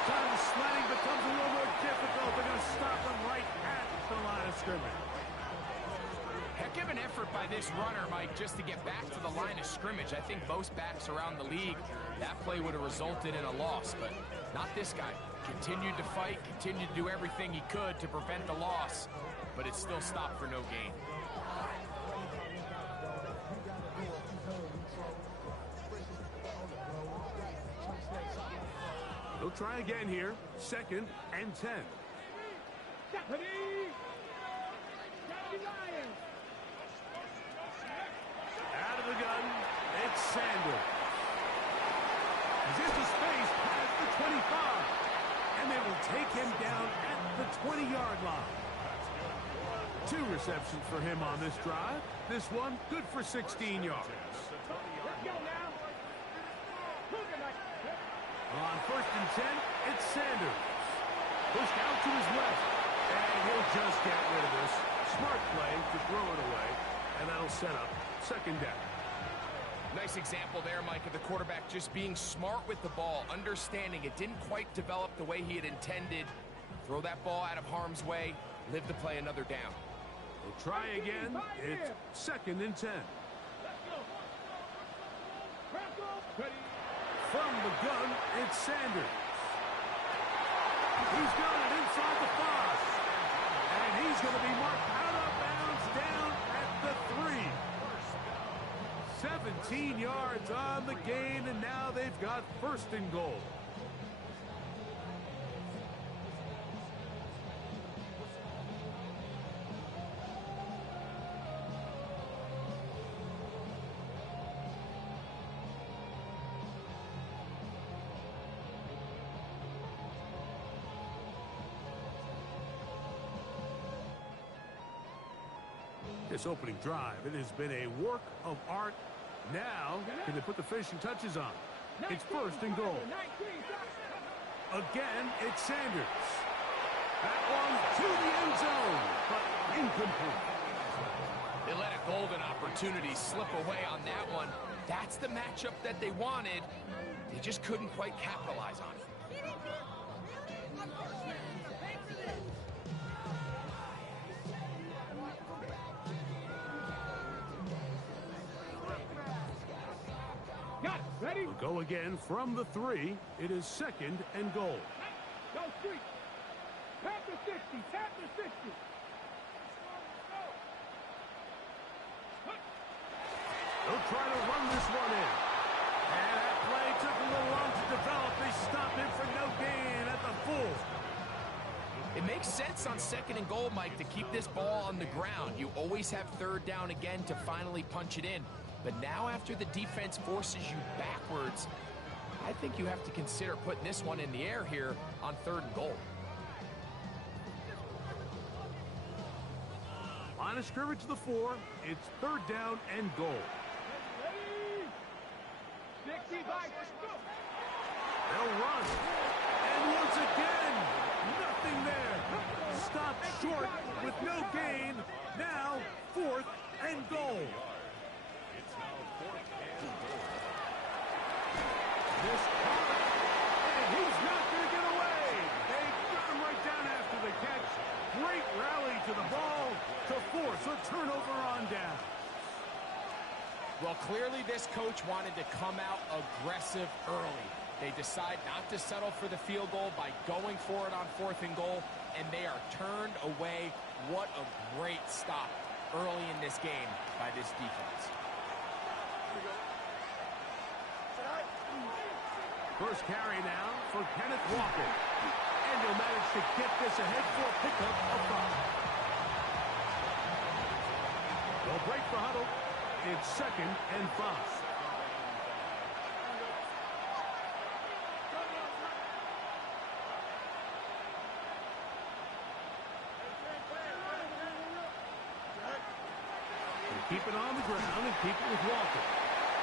This time the sledding becomes a little more difficult. They're going to stop him right at the line of scrimmage. Heck of an effort by this runner, Mike, just to get back to the line of scrimmage. I think most backs around the league, that play would have resulted in a loss, but not this guy. Continued to fight, continued to do everything he could to prevent the loss, but it still stopped for no gain. He'll try again here. 2nd and 10. Out of the gun, it's Sanders. He's into space past the 25. And they will take him down at the 20-yard line. 2 receptions for him on this drive. This one good for 16 yards. On 1st and 10, it's Sanders. Pushed out to his left. And he'll just get rid of this. Smart play to throw it away. And that'll set up 2nd down. Nice example there, Mike, of the quarterback just being smart with the ball, understanding it didn't quite develop the way he had intended. Throw that ball out of harm's way, live to play another down. We'll try again. It's 2nd and 10. From the gun, it's Sanders. He's got it inside the 5. And he's going to be marked out of bounds down at the 3. 17 yards on the gain, and now they've got 1st and goal. This opening drive, it has been a work of art. Now, can they put the finishing touches on? It's 1st and goal. Again, it's Sanders. That one to the end zone, but incomplete. They let a golden opportunity slip away on that one. That's the matchup that they wanted. They just couldn't quite capitalize on it. Ready? We'll go again from the 3. It is 2nd and goal. Go street. Tap the 60. Tap the 60. They'll try to run this one in. And that play took a little long to develop. They stopped him for no gain at the full. It makes sense on 2nd and goal, Mike, to keep this ball on the ground. You always have 3rd down again to finally punch it in. But now after the defense forces you backwards, I think you have to consider putting this one in the air here on 3rd and goal. Line of scrimmage to the 4. It's 3rd down and goal. They'll run. And once again, nothing there. Stopped short with no gain. Now 4th and goal. This caught, and he's not going to get away. They got him right down after the catch. Great rally to the ball to force a turnover on down. Well, clearly this coach wanted to come out aggressive early. They decide not to settle for the field goal by going for it on 4th and goal, and they are turned away. What a great stop early in this game by this defense. First carry now for Kenneth Walker. And he'll manage to get this ahead for a pickup of 5. They'll break the huddle. It's 2nd and 5. Keep it on the ground and keep it with Walker.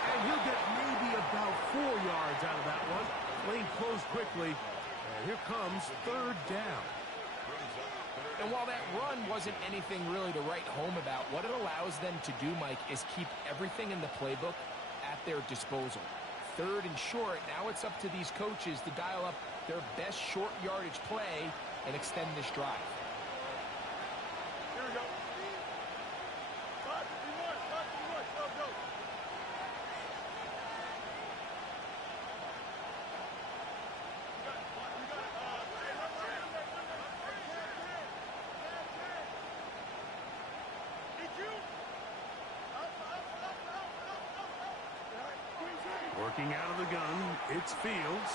And he'll get maybe about 4 yards out of that one. Lane closed quickly. And here comes 3rd down. And while that run wasn't anything really to write home about, what it allows them to do, Mike, is keep everything in the playbook at their disposal. 3rd and short. Now it's up to these coaches to dial up their best short yardage play and extend this drive. Here we go. 5-1, 5-1, go. Working out of the gun, it's Fields.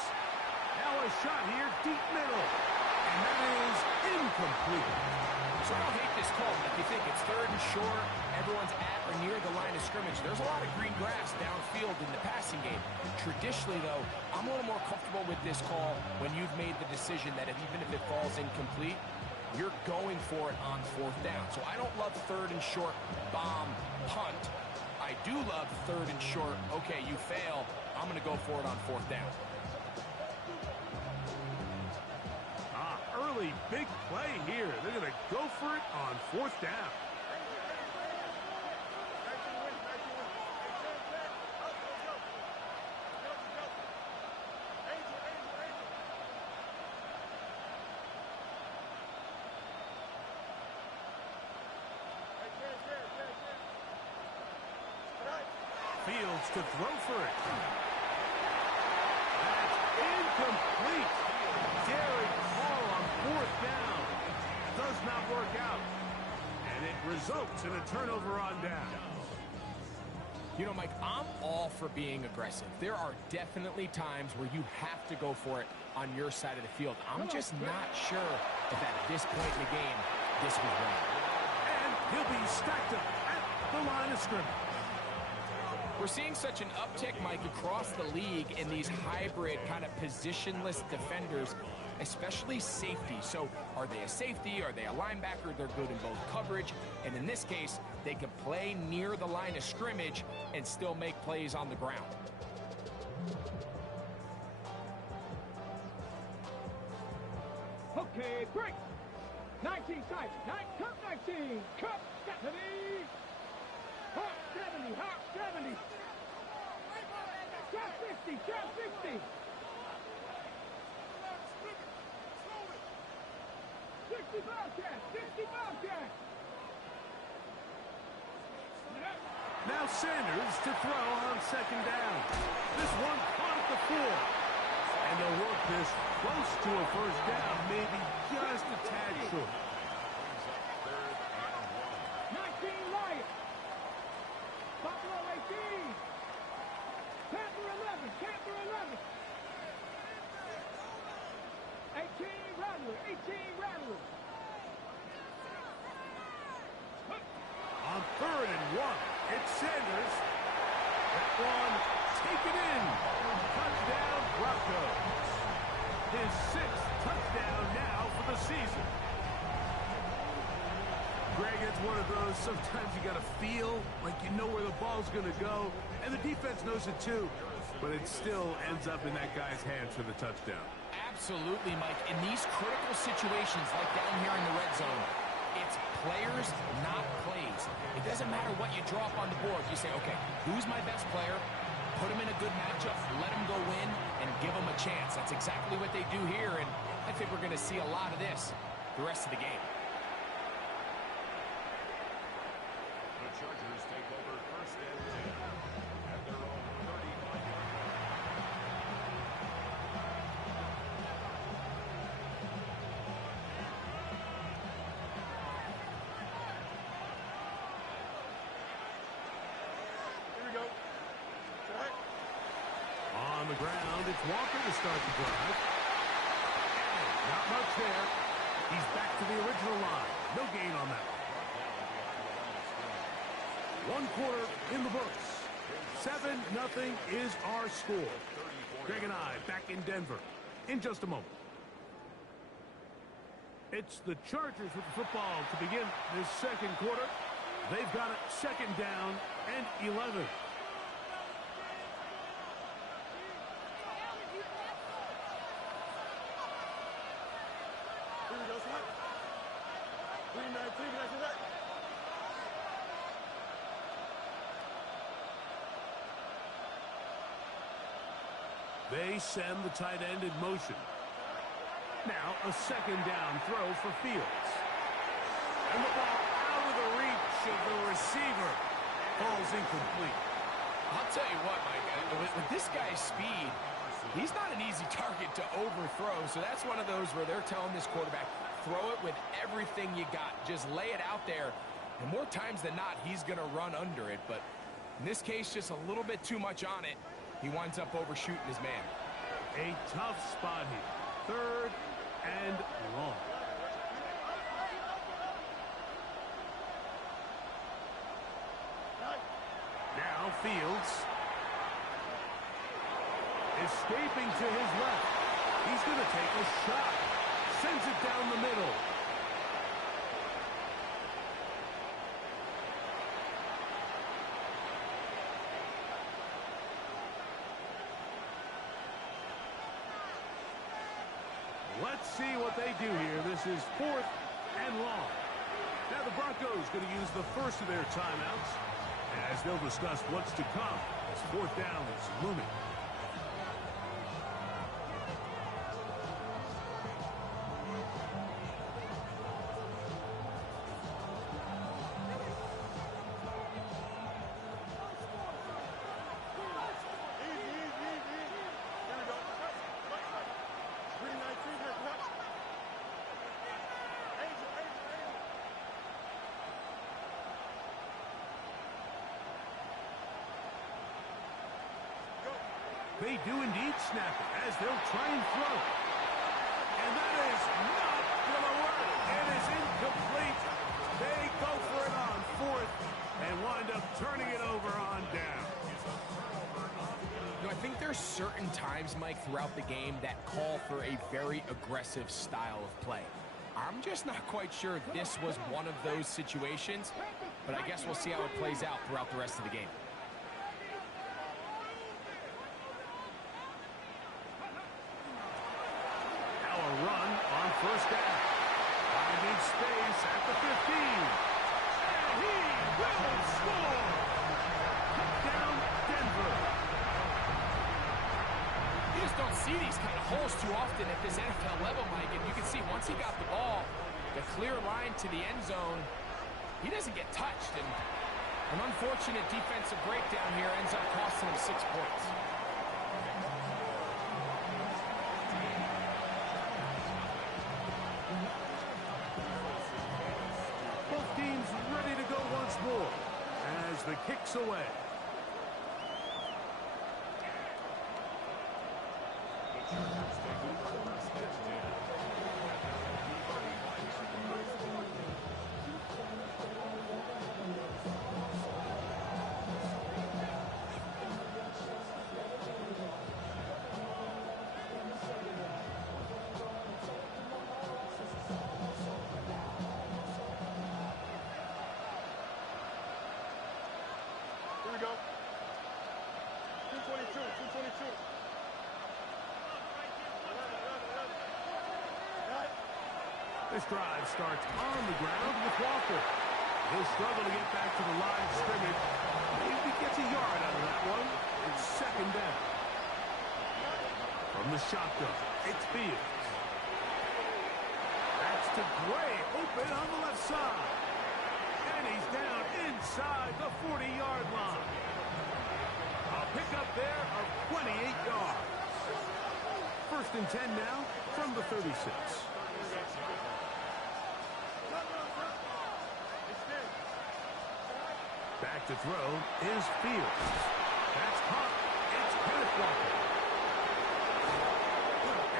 Now a shot here, deep middle. And that is incomplete. So I don't hate this call. Like you think it's 3rd and short, everyone's at or near the line of scrimmage. There's a lot of green grass downfield in the passing game. Traditionally, though, I'm a little more comfortable with this call when you've made the decision that even if it falls incomplete, you're going for it on 4th down. So I don't love 3rd and short bomb punt. I do love 3rd and short. Okay, you fail. I'm going to go for it on 4th down. Early big play here. They're going to go for it on 4th down. Fields to throw for it. That's incomplete. Derek Hall on 4th down. Does not work out. And it results in a turnover on down. You know, Mike, I'm all for being aggressive. There are definitely times where you have to go for it on your side of the field. I'm just not sure if at this point in the game, this was right. And he'll be stacked up at the line of scrimmage. We're seeing such an uptick, Mike, across the league in these hybrid kind of positionless defenders, especially safety. So are they a safety? Are they a linebacker? They're good in both coverage. And in this case, they can play near the line of scrimmage and still make plays on the ground. Okay, break. 19 tight. Cup 19. Cup 70. Hop 70. Hop 70. Trap 50. Trap 50. 60 Bobcat. 60 Bobcat. Now Sanders to throw on 2nd down. This one caught at the 4. And they'll work this close to a 1st down, maybe just a tad short. 19 Lions. Buffalo 18. Panther 11. Panther 11. 18 Rattler. 18 Rattler. On 3rd and 1, it's Sanders. That one taken in. Touchdown, Broncos. His 6th touchdown now for the season. Greg, it's one of those, sometimes you got to feel like you know where the ball's going to go, and the defense knows it too, but it still ends up in that guy's hands for the touchdown. Absolutely, Mike. In these critical situations, like down here in the red zone, it's players, not plays. It doesn't matter what you draw up on the board. You say, okay, who's my best player? Put him in a good matchup, let him go win, and give him a chance. That's exactly what they do here, and I think we're going to see a lot of this the rest of the game. The Chargers take over 1st and 10 at their own 35-yard line. Here we go. Right. On the ground, it's Walker to start the drive. Not much there. He's back to the original line. No gain on that. 1 quarter in the books. 7-0 is our score. Greg and I back in Denver in just a moment. It's the Chargers with the football to begin this 2nd quarter. They've got it 2nd down and 11. Here we go, son. 319, that's that. They send the tight end in motion. Now a second down throw for Fields. And the ball out of the reach of the receiver. Falls incomplete. I'll tell you what, Mike, with this guy's speed, he's not an easy target to overthrow. So that's one of those where they're telling this quarterback, throw it with everything you got. Just lay it out there. And more times than not, he's going to run under it. But in this case, just a little bit too much on it. He winds up overshooting his man. A tough spot here. Third and long. Now Fields. Escaping to his left. He's going to take a shot. Sends it down the middle. Let's see what they do here. This is 4th and long. Now the Broncos going to use the first of their timeouts as they'll discuss what's to come as 4th down is looming. They do indeed snap it as they'll try and throw. And that is not going to work. It is incomplete. They go for it on 4th and wind up turning it over on down. You know, I think there's certain times, Mike, throughout the game that call for a very aggressive style of play. I'm just not quite sure this was one of those situations, but I guess we'll see how it plays out throughout the rest of the game. Run on 1st down. Finding space at the 15. And he will score. Touchdown, Denver. You just don't see these kind of holes too often at this NFL level, Mike. And you can see once he got the ball, the clear line to the end zone, he doesn't get touched. And an unfortunate defensive breakdown here ends up costing him 6 points. More as the kick's away. The Chargers take over 1st and 10. Here we go. 222, 222. This drive starts on the ground with Walker. He'll struggle to get back to the line of scrimmage. Maybe gets a yard out of that one. It's 2nd down. From the shotgun, it's Fields. That's to Gray, open on the left side. And he's down inside the 40-yard line. A pickup there of 28 yards. 1st and 10 now from the 36. Back to throw is Fields. That's caught. It's Kenneth Walker.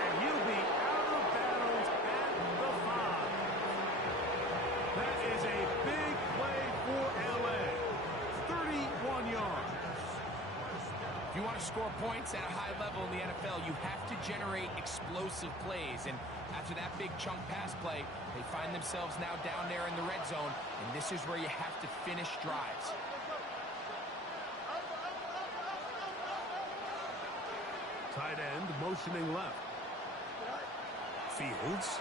And he'll be out of bounds at the 5. That is a big play for L.A. 31 yards. If you want to score points at a high level in the NFL, you have to generate explosive plays. And after that big chunk pass play, they find themselves now down there in the red zone, and this is where you have to finish drives. Tight end motioning left. Fields.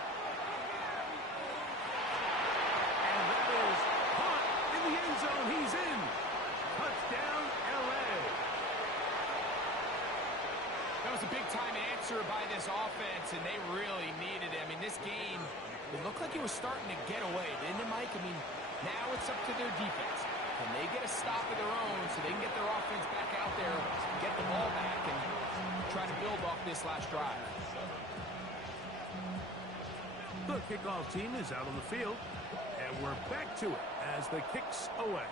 And that is caught in the end zone. He's in. Touchdown, L.A. That was a big-time answer by this offense, and they really needed it. I mean, this game, it looked like it was starting to get away, didn't it, Mike? I mean, now it's up to their defense. Can they get a stop of their own so they can get their offense back out there, get the ball back, and try to build off this last drive? The kickoff team is out on the field, and we're back to it as the kick's away.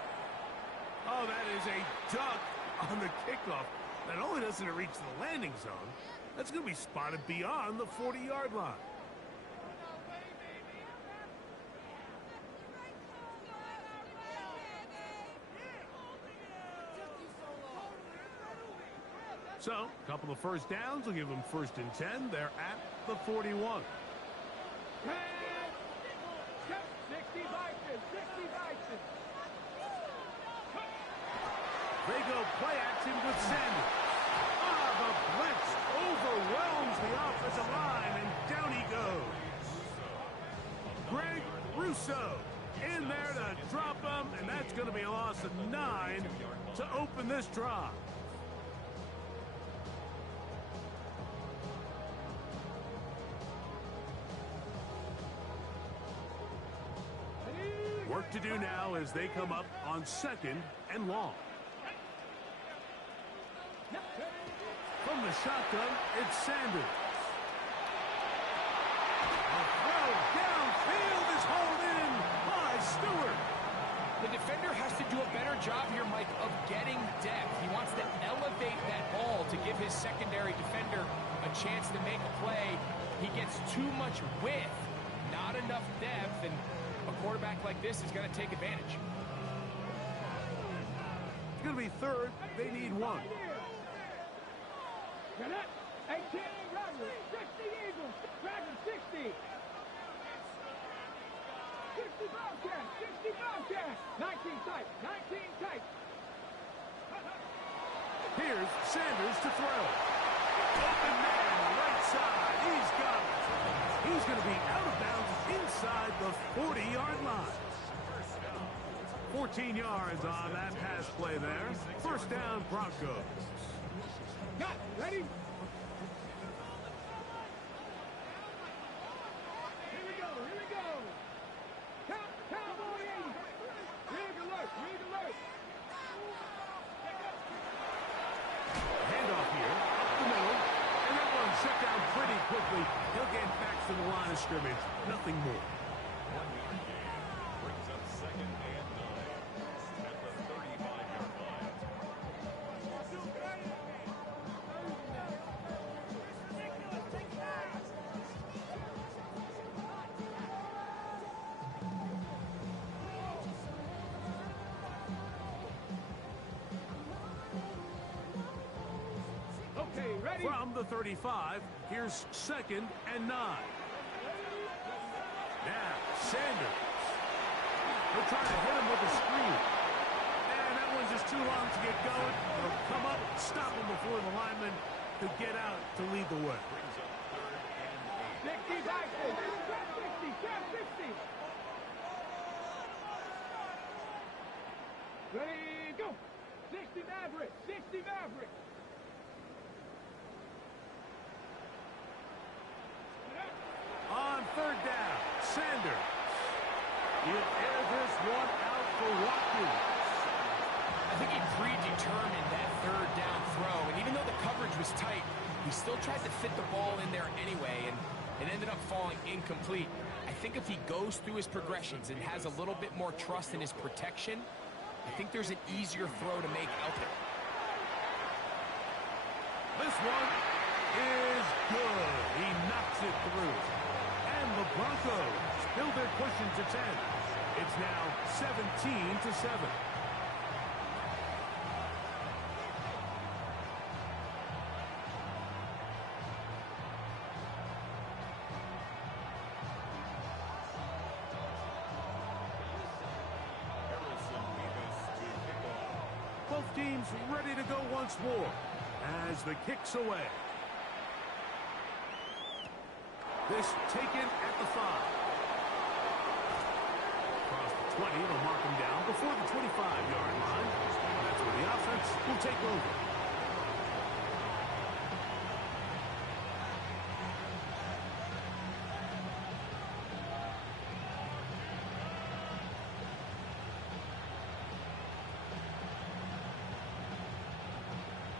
Oh, that is a duck on the kickoff. Not only doesn't it reach the landing zone, that's going to be spotted beyond the 40-yard line. So, a couple of first downs will give them 1st and 10. They're at the 41. 60 Vikings, 60 Vikings. They go play action with Sanders. Ah, the blitz overwhelms the offensive line, and down he goes. Greg Russo in there to drop him, and that's going to be a loss of 9 to open this drive. Work to do now as they come up on 2nd and long. From the shotgun, it's Sanders. A throw downfield is hauled in by Stewart. The defender has to do a better job here, Mike, of getting depth. He wants to elevate that ball to give his secondary defender a chance to make a play. He gets too much width, not enough depth, and a quarterback like this is going to take advantage. It's going to be 3rd. They need 1. Get it. 18 Ravens, 60 Eagles, Ravens 60. 60 Bobcats, 60 Bobcats. 19 tight, 19 tight. Here's Sanders to throw. Open man, right side. He's got it. He's going to be out of bounds inside the 40-yard line. 14 yards on that pass play there. 1st down, Broncos. Got it. Ready? Here we go, here we go. Cowboy 80. Rig alert, rig alert. Handoff here, up the middle, and that one shut down pretty quickly. He'll get back to the line of scrimmage, nothing more. 1 yard gain brings up 2nd and 9 at the 35-yard line. Okay, ready? From the 35, here's 2nd and 9. Now, Sanders. They're trying to hit him with a screen. And that one's just too long to get going. They'll come up, stop him before the lineman could get out to lead the way. Brings up 3rd and 60 Vikings, 60, 60. Ready, go. 60 Maverick, 60 Maverick. On 3rd down, Sanders. He'll air this one out for Watkins. I think he predetermined that 3rd down throw, and even though the coverage was tight, he still tried to fit the ball in there anyway, and it ended up falling incomplete. I think if he goes through his progressions and has a little bit more trust in his protection, I think there's an easier throw to make out there. This one is good. He knocks it through. And the Broncos build their cushion to 10. It's now 17-7. Both teams ready to go once more as the kick's away. This taken at the 5. Across the 20, they'll mark him down before the 25-yard line. That's where the offense will take over.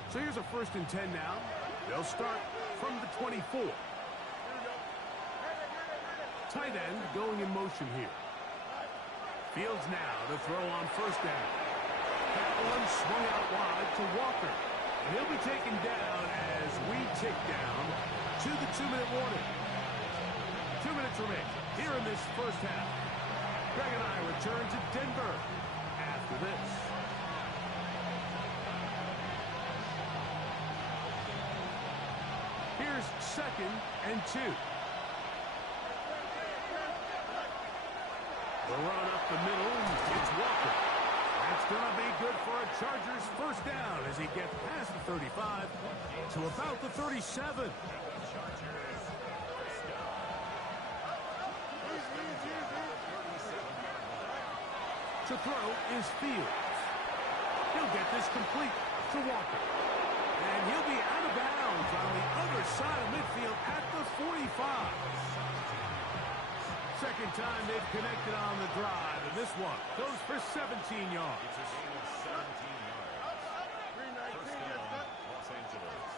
So here's a 1st and 10 now. They'll start from the 24. Tight end going in motion here. Fields now to throw on 1st down. That one swung out wide to Walker. And he'll be taken down as we tick down to the 2-minute warning. 2 minutes remain here in this first half. Greg and I return to Denver after this. Here's 2nd and 2. The run up the middle, it's Walker. That's going to be good for a Chargers 1st down as he gets past the 35 to about the 37. To throw is Fields. He'll get this complete to Walker. And he'll be out of bounds on the other side of midfield at the 45. Second time they've connected on the drive, and this one goes for 17 yards. It's a gain of 17 yards. First down, Los Angeles.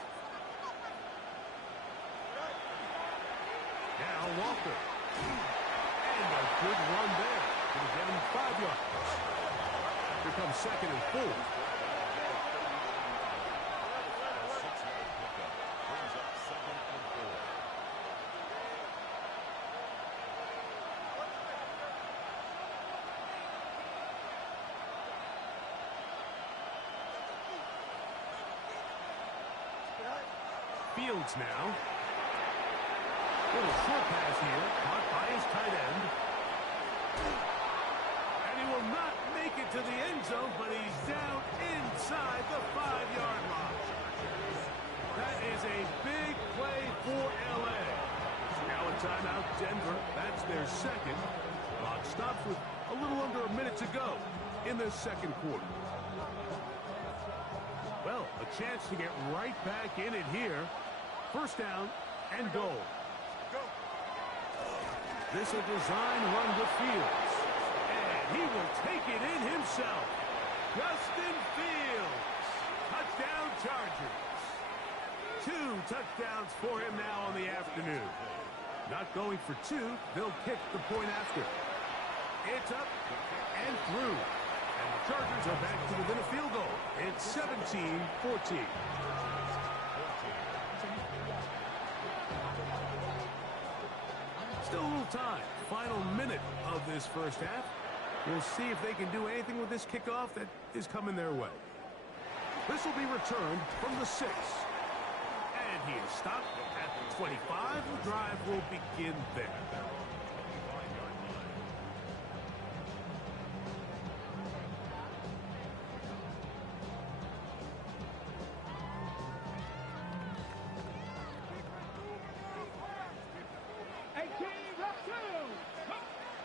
Now Walker. And a good run there. Going to get him 5 yards. Here comes 2nd and 4. Brings up 2nd and 4. Fields now. Little short pass here, caught by his tight end. And he will not make it to the end zone, but he's down inside the 5-yard line. That is a big play for L.A. Now a timeout, Denver. That's their 2nd. Clock stops with a little under a minute to go in the 2nd quarter. Well, a chance to get right back in it here. 1st down and goal. This is a design run with Fields. And he will take it in himself. Justin Fields. Touchdown Chargers. 2 touchdowns for him now on the afternoon. Not going for 2. They'll kick the point after. It's up and through. And the Chargers are back to within a field goal. It's 17-14. Still a little time. Final minute of this first half. We'll see if they can do anything with this kickoff that is coming their way. This will be returned from the 6. And he is stopped at the 25. The drive will begin there.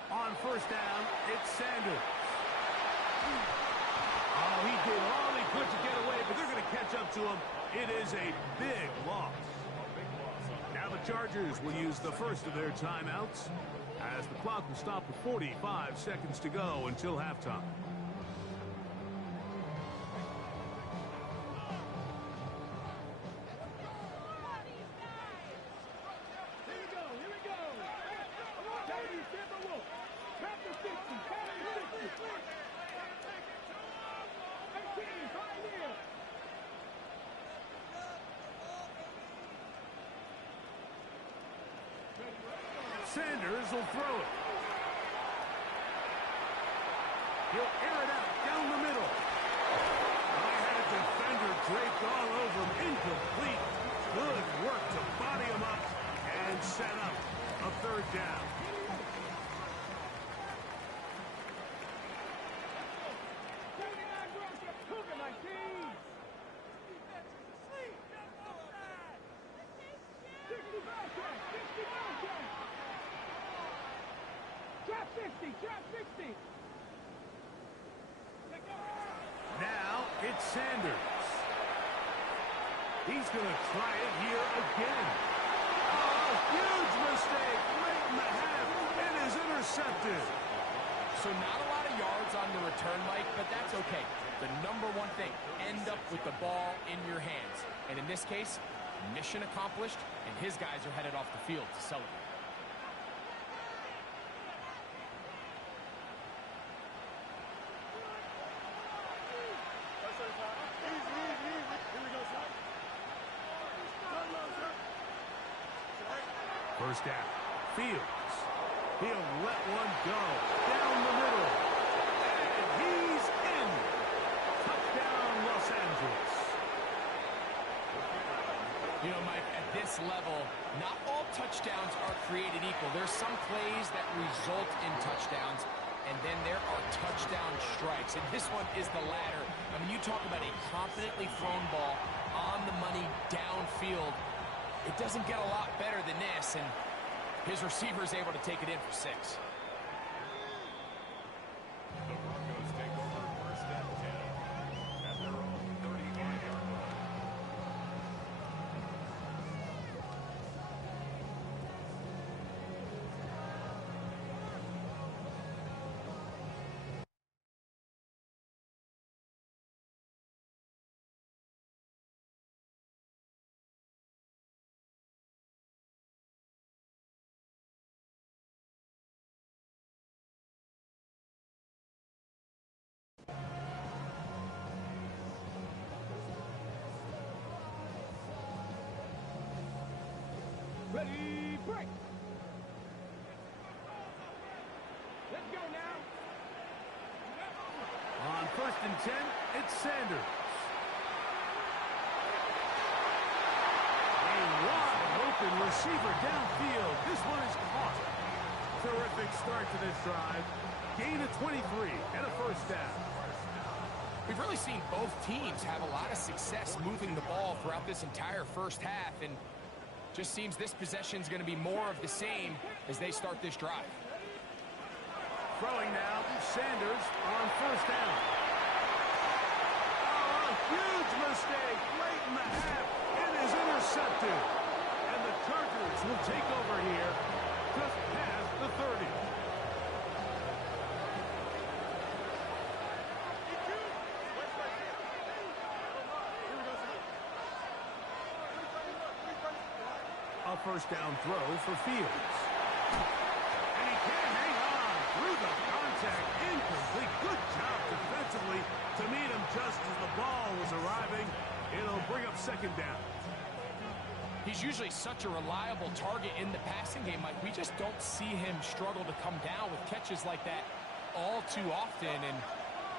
On 1st down, it's Sanders. Oh, he did all he could to get away, but they're going to catch up to him. It is a big loss. Now the Chargers will use the first of their timeouts as the clock will stop with 45 seconds to go until halftime. Sanders will throw it. He'll air it out down the middle. I had a defender draped all over him. Incomplete. Good work to body him up and set up a 3rd down. Now it's Sanders. He's going to try it here again. Oh, huge mistake late in the half. It is intercepted. So not a lot of yards yards on the return, Mike, but that's okay. The number one thing, end up with the ball in your hands. And in this case, mission accomplished, and his guys are headed off the field to celebrate. First down. Fields. He'll let one go. Down the middle. And he's in. Touchdown, Los Angeles. You know, Mike, at this level, not all touchdowns are created equal. There's some plays that result in touchdowns, and then there are touchdown strikes. And this one is the latter. I mean, you talk about a confidently thrown ball on the money downfield. It doesn't get a lot better than this, and his receiver is able to take it in for 6. The Broncos take over first and 10 at their own 35-yard line. Ready, break. Let's go now. On first and 10, it's Sanders. A wide open receiver downfield. This one is caught. Terrific start to this drive. Gain of 23 and a first down. We've really seen both teams have a lot of success moving the ball throughout this entire first half, and just seems this possession is going to be more of the same as they start this drive. Throwing now, Sanders on first down. Oh, a huge mistake late in the half. It is intercepted. And the Chargers will take over here just past the 30. A first down throw for Fields. And he can't hang on through the contact. Incomplete. Good job defensively to meet him just as the ball was arriving. It'll bring up second down. He's usually such a reliable target in the passing game. Like, we just don't see him struggle to come down with catches like that all too often. And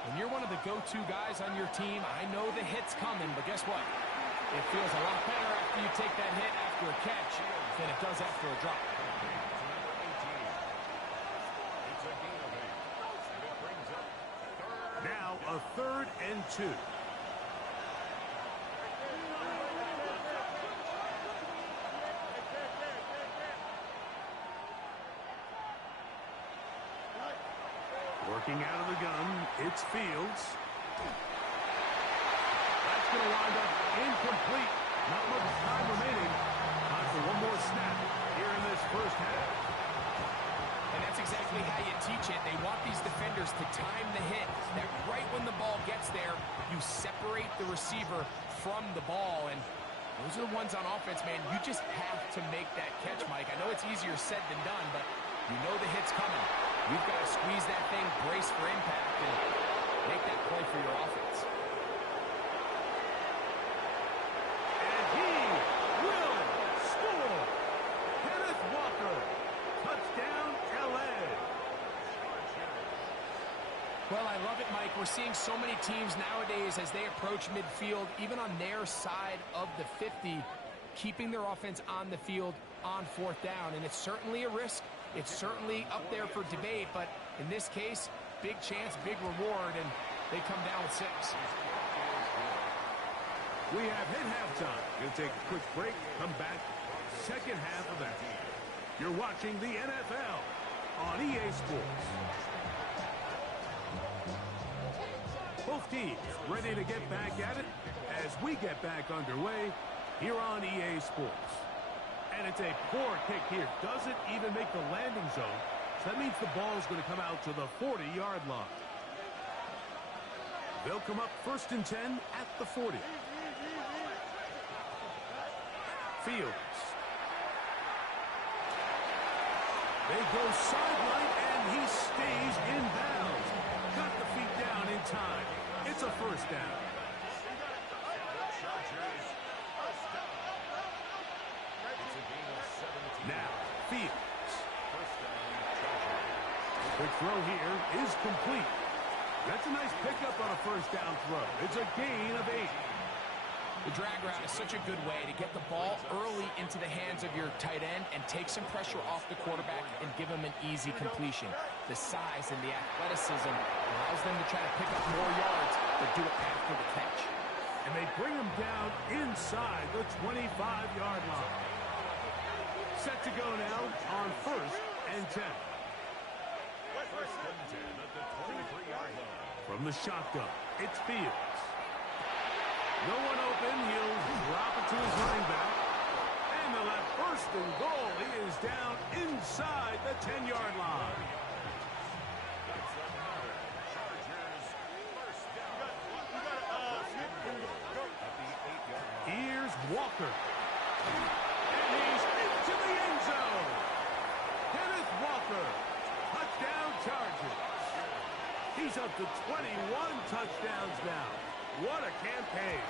when you're one of the go-to guys on your team, I know the hit's coming, but guess what? It feels a lot better after you take that hit after a catch than it does after a drop. Now a third and 2. Working out of the gun, it's Fields. That's going to wind up incomplete. Not much time remaining. Time for one more snap here in this first half. And that's exactly how you teach it. They want these defenders to time the hit. That right when the ball gets there, you separate the receiver from the ball. And those are the ones on offense, man. You just have to make that catch, Mike. I know it's easier said than done, but you know the hit's coming. You've got to squeeze that thing, brace for impact, and make that play for your offense. And he will score. Kenneth Walker. Touchdown, L.A. Well, I love it, Mike. We're seeing so many teams nowadays as they approach midfield, even on their side of the 50, keeping their offense on the field on fourth down. And it's certainly a risk. It's certainly up there for debate, but in this case, big chance, big reward, and they come down with 6. We have hit halftime. We'll take a quick break, come back, second half of action. You're watching the NFL on EA Sports. Both teams ready to get back at it as we get back underway here on EA Sports. And it's a poor kick here. Doesn't even make the landing zone. So that means the ball is going to come out to the 40-yard line. They'll come up 1st and 10 at the 40. Fields. They go sideline, and he stays in bounds. Got the feet down in time. It's a 1st down. Now, Fields. Quick throw here is complete. That's a nice pickup on a 1st down throw. It's a gain of 8. The drag route is such a good way to get the ball early into the hands of your tight end and take some pressure off the quarterback and give him an easy completion. The size and the athleticism allows them to try to pick up more yards, but do it after the catch. And they bring him down inside the 25-yard line. Set to go now on 1st and 10. 1st and 10 at the 23-yard line. From the shotgun, it's Fields. No one open, he'll drop it to his running back. And they'll have 1st and goal. He is down inside the 10-yard line. Here's Walker. And he's into the end zone. Kenneth Walker. Touchdown Chargers. He's up to 21 touchdowns now. What a campaign.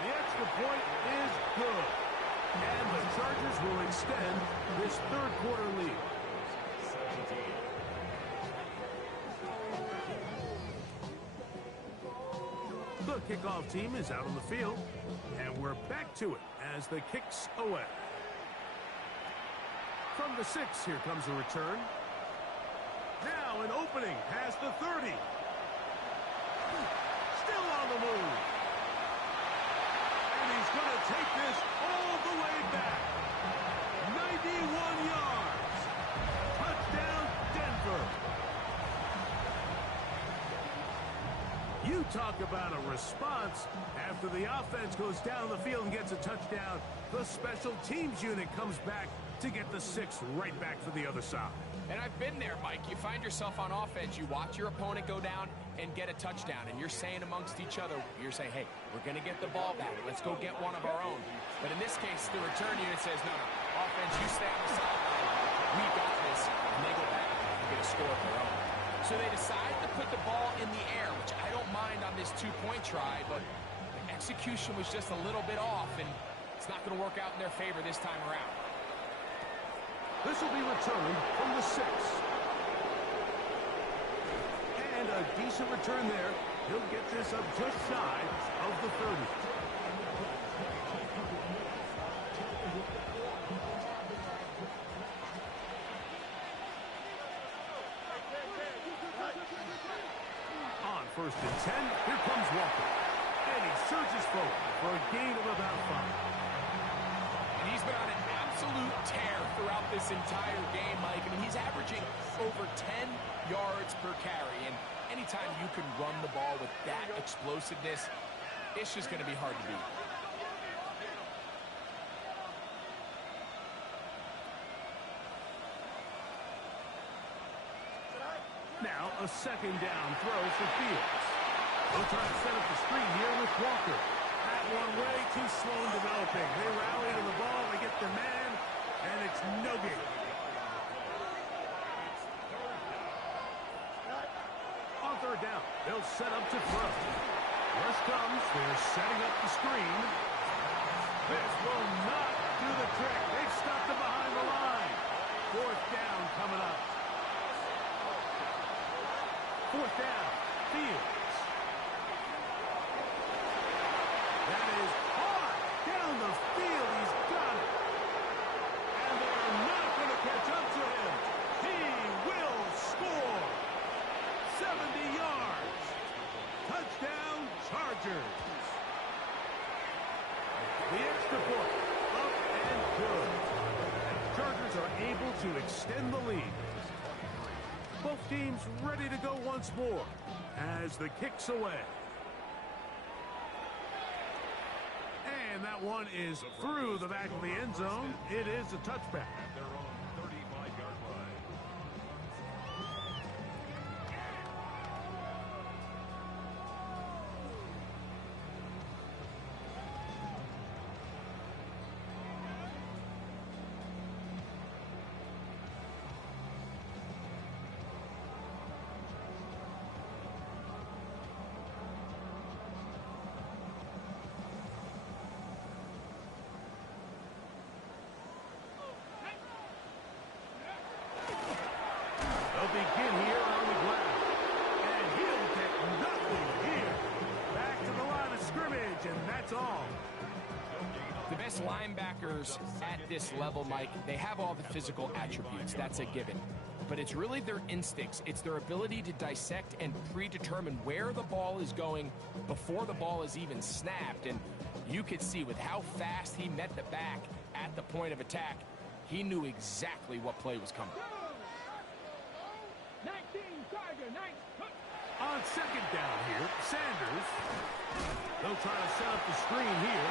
The extra point is good. And the Chargers will extend this 3rd quarter lead. The kickoff team is out on the field. And we're back to it as the kick's away. From the 6, here comes a return. Now an opening past the 30. Still on the move. And he's going to take this all the way back. 91 yards. Touchdown, Denver. You talk about a response. After the offense goes down the field and gets a touchdown, the special teams unit comes back to get the 6 right back for the other side. And I've been there, Mike. You find yourself on offense, you watch your opponent go down and get a touchdown, and you're saying amongst each other, you're saying, hey, we're going to get the ball back. Let's go get one of our own. But in this case, the return unit says, no, offense, you stay on the sideline. We got this. And they go back and get a score of their own. So they decide to put the ball in the air, which I don't mind on this 2-point try, but the execution was just a little bit off, and it's not going to work out in their favor this time around. This will be returned from the 6. And a decent return there. He'll get this up just shy of the 30. On 1st and 10, here comes Walker. And he surges forward for a gain of about 5. And he's been on an absolute tear throughout this entire game, Mike. I mean, he's averaging over 10 yards per carry. And anytime you can run the ball with that explosiveness, it's just going to be hard to beat. Now a 2nd down throw for Fields. They'll try to set up the screen here with Walker. That one way too slow in developing. They rally to the ball, they get the man, and it's no gain. On 3rd down, they'll set up to throw. Rush comes, they're setting up the screen. This will not do the trick. They've stopped him behind the line. 4th down coming up. 4th down, Fields. That is hard down the field. He's got it. And they're not going to catch up to him. He will score. 70 yards. Touchdown, Chargers. The extra point, up and good. And the Chargers are able to extend the lead. Both teams ready to go once more as the kick's away. And that one is through the back of the end zone. It is a touchback. At their own 35-yard line. These linebackers at this level, Mike, they have all the physical attributes. That's a given. But it's really their instincts. It's their ability to dissect and predetermine where the ball is going before the ball is even snapped. And you could see with how fast he met the back at the point of attack, he knew exactly what play was coming. 19, Tiger, 9. On second down here, Sanders. They'll try to set up the screen here.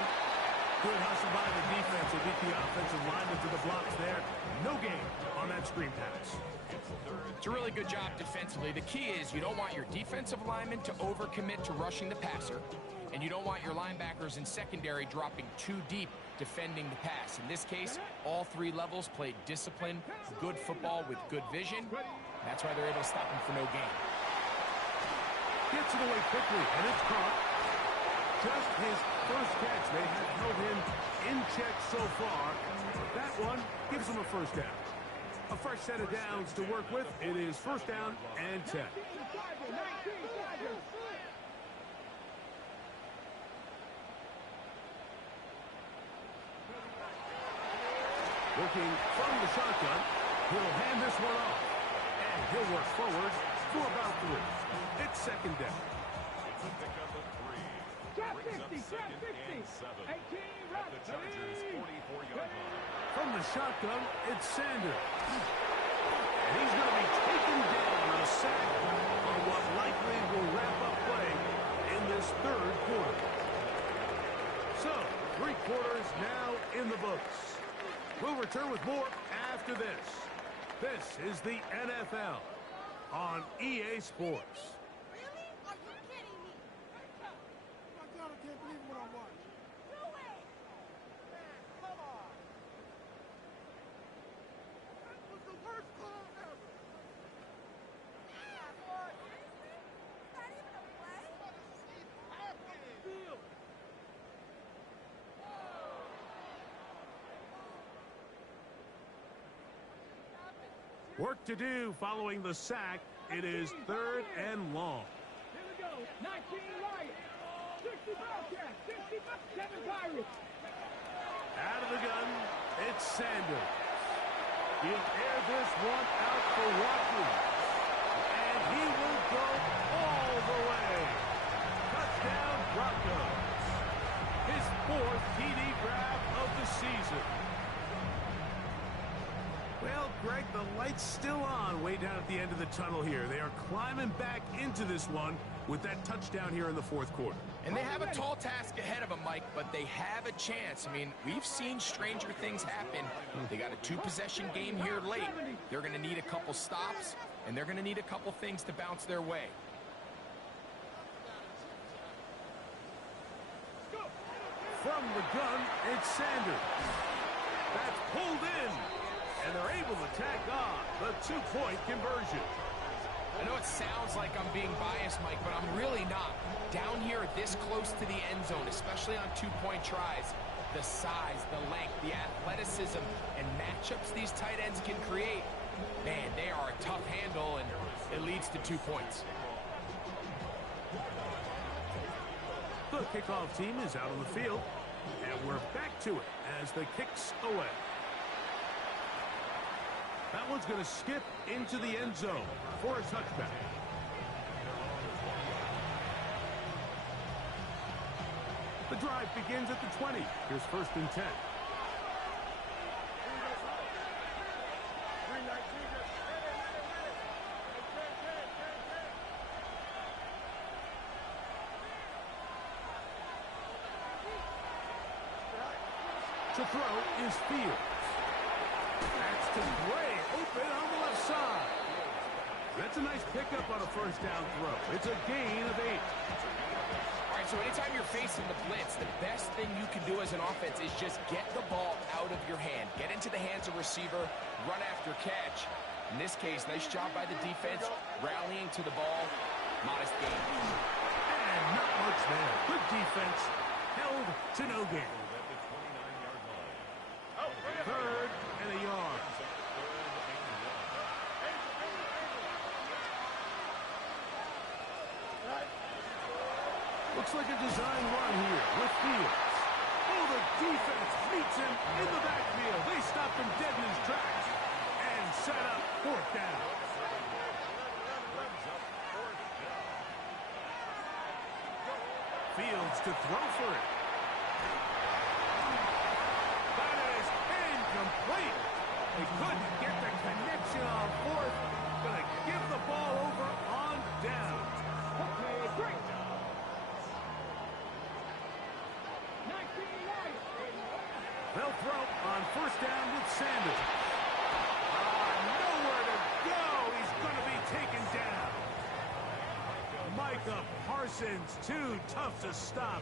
Good hustle by the defense to beat the offensive lineman to the blocks there. No gain on that screen pass. It's a really good job defensively. The key is you don't want your defensive lineman to overcommit to rushing the passer, and you don't want your linebackers in secondary dropping too deep defending the pass. In this case, all three levels played disciplined, good football with good vision. That's why they're able to stop him for no gain. Gets it away quickly, and it's caught. Just his first catch. They have held him in check so far. That one gives him a first down. A fresh set of downs to work with. It is first down and 10. Working from the shotgun. He'll hand this one off. And he'll work forward for about 3. It's second down. It's a pickup of 3. Drop Brings up 50, drop second 50. and 7. 18, At the Chargers' 44-yard line. From the shotgun, it's Sanders. And he's going to be taken down on a sack on what likely will wrap up play in this third quarter. So, 3 quarters now in the books. We'll return with more after this. This is the NFL on EA Sports. Really? Are you kidding me? My God, I can't believe what I'm watching. Do it! Man, come on. That was the worst call ever. Seriously? Is that even a play? What is even happening? Still. Work to do following the sack. It is third and long. Here we go. 19 Lions. 60 Bobcats. 67 Pirates. Out of the gun, it's Sanders. He'll air this one out for Watkins. And he will go all the way. Touchdown, Broncos. His 4th TD grab of the season. Well, Greg, the light's still on way down at the end of the tunnel here. They are climbing back into this one with that touchdown here in the 4th quarter. And they have a tall task ahead of them, Mike, but they have a chance. I mean, we've seen stranger things happen. They got a 2-possession game here late. They're going to need a couple stops, and they're going to need a couple things to bounce their way. From the gun, it's Sanders. That's pulled in. And they're able to tack on the 2-point conversion. I know it sounds like I'm being biased, Mike, but I'm really not. Down here this close to the end zone, especially on 2-point tries, the size, the length, the athleticism, and matchups these tight ends can create, man, they are a tough handle, and it leads to 2 points. The kickoff team is out on the field, and we're back to it as the kick's away. That one's going to skip into the end zone for a touchback. The drive begins at the 20. Here's first and 10. To throw is Fields. That's to Gray, open on the left side. That's a nice pickup on a first down throw. It's a gain of 8. All right, so anytime you're facing the blitz, the best thing you can do as an offense is just get the ball out of your hand. Get into the hands of receiver, run after catch. In this case, nice job by the defense, rallying to the ball. Modest gain. And not much there. Good defense. Held to no gain. Third and a yard. Looks like a design run here with Fields. Oh, the defense meets him in the backfield. They stop him dead in his tracks and set up fourth down. Fields to throw for it. That is incomplete. They couldn't get the connection on fourth. Gonna give the ball over on down. Okay, great. 19 yards. They'll throw on first down with Sanders. Nowhere to go. He's going to be taken down. Micah Parsons, too tough to stop,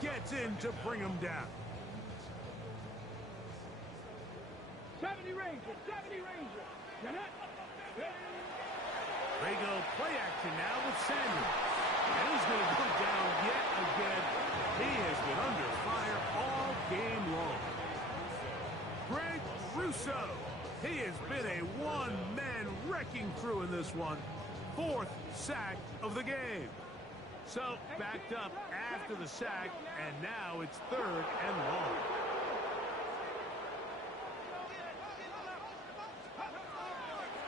gets in to bring him down. 70 Rangers, 70 Rangers. Jeanette. They go play action now with Sanders. And he's going to go down yet again. He has been under fire all game long. Greg Russo. He has been a one-man wrecking crew in this one. Fourth sack of the game. So backed up after the sack, and now it's third and long.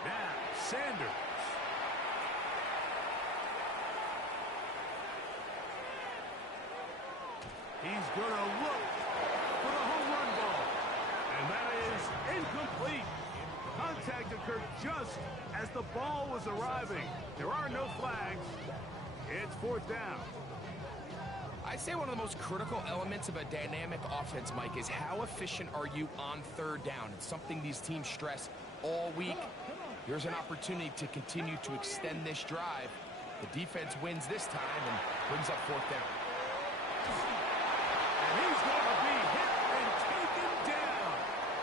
Now Sanders. He's going to look for the home run ball. And that is incomplete. Contact occurred just as the ball was arriving. There are no flags. It's fourth down. I'd say one of the most critical elements of a dynamic offense, Mike, is how efficient are you on third down. It's something these teams stress all week. Here's an opportunity to continue to extend this drive. The defense wins this time and brings up fourth down. And he's going to be hit and taken down.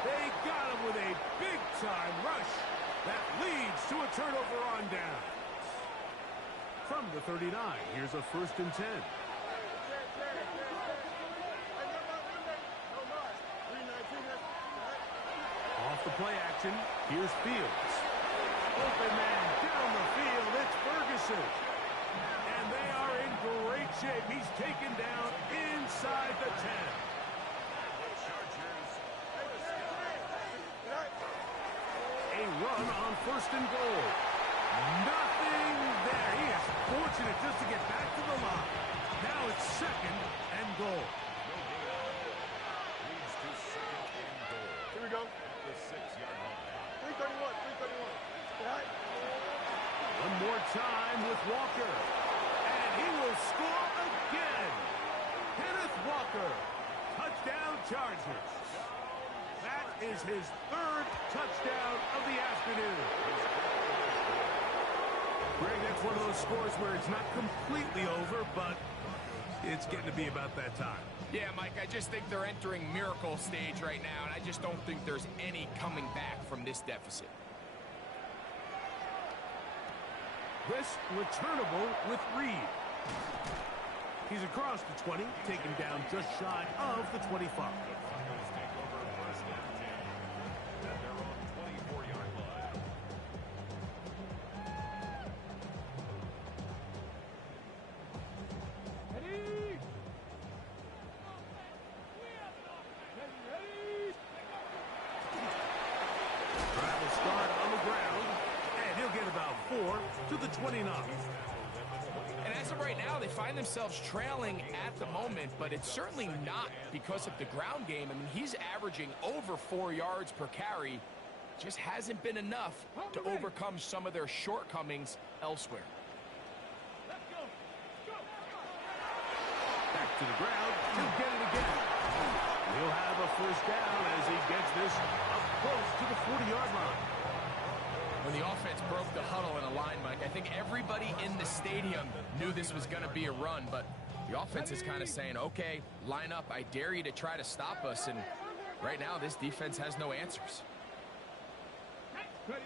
They got him with a big-time rush that leads to a turnover on down. From the 39, here's a first and 10. Off the play action, here's Fields. Open man down the field, it's Ferguson. And they are in great shape. He's taken down inside the 10. A run on first and goal. Nothing there. He is fortunate just to get back to the line. Now it's second and goal. Here we go. The 6-yard line. 331, 331. Right. One more time with Walker. And he will score again. Kenneth Walker. Touchdown Chargers. That is his third touchdown of the afternoon. Greg, that's one of those scores where it's not completely over, but it's getting to be about that time. Yeah, Mike, I just think they're entering miracle stage right now, and I just don't think there's any coming back from this deficit. This returnable with Reed. He's across the 20, taken down just shy of the 25. To the 29. And as of right now, they find themselves trailing at the moment, but it's certainly not because of the ground game. I mean, he's averaging over 4 yards per carry. Just hasn't been enough to overcome some of their shortcomings elsewhere. Back to the ground. He'll get it again. He'll have a first down as he gets this up close to the 40-yard line. When the offense broke the huddle in a line, Mike, I think everybody in the stadium knew this was going to be a run, but the offense is kind of saying, okay, line up, I dare you to try to stop us, and right now this defense has no answers. Right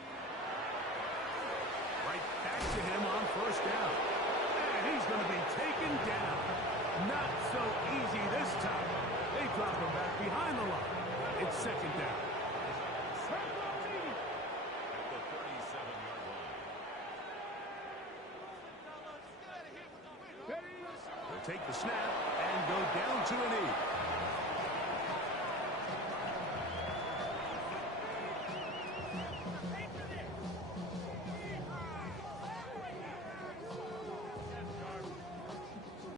back to him on first down. And he's going to be taken down. Not so easy this time. They drop him back behind the line. It's second down. Take the snap and go down to a knee.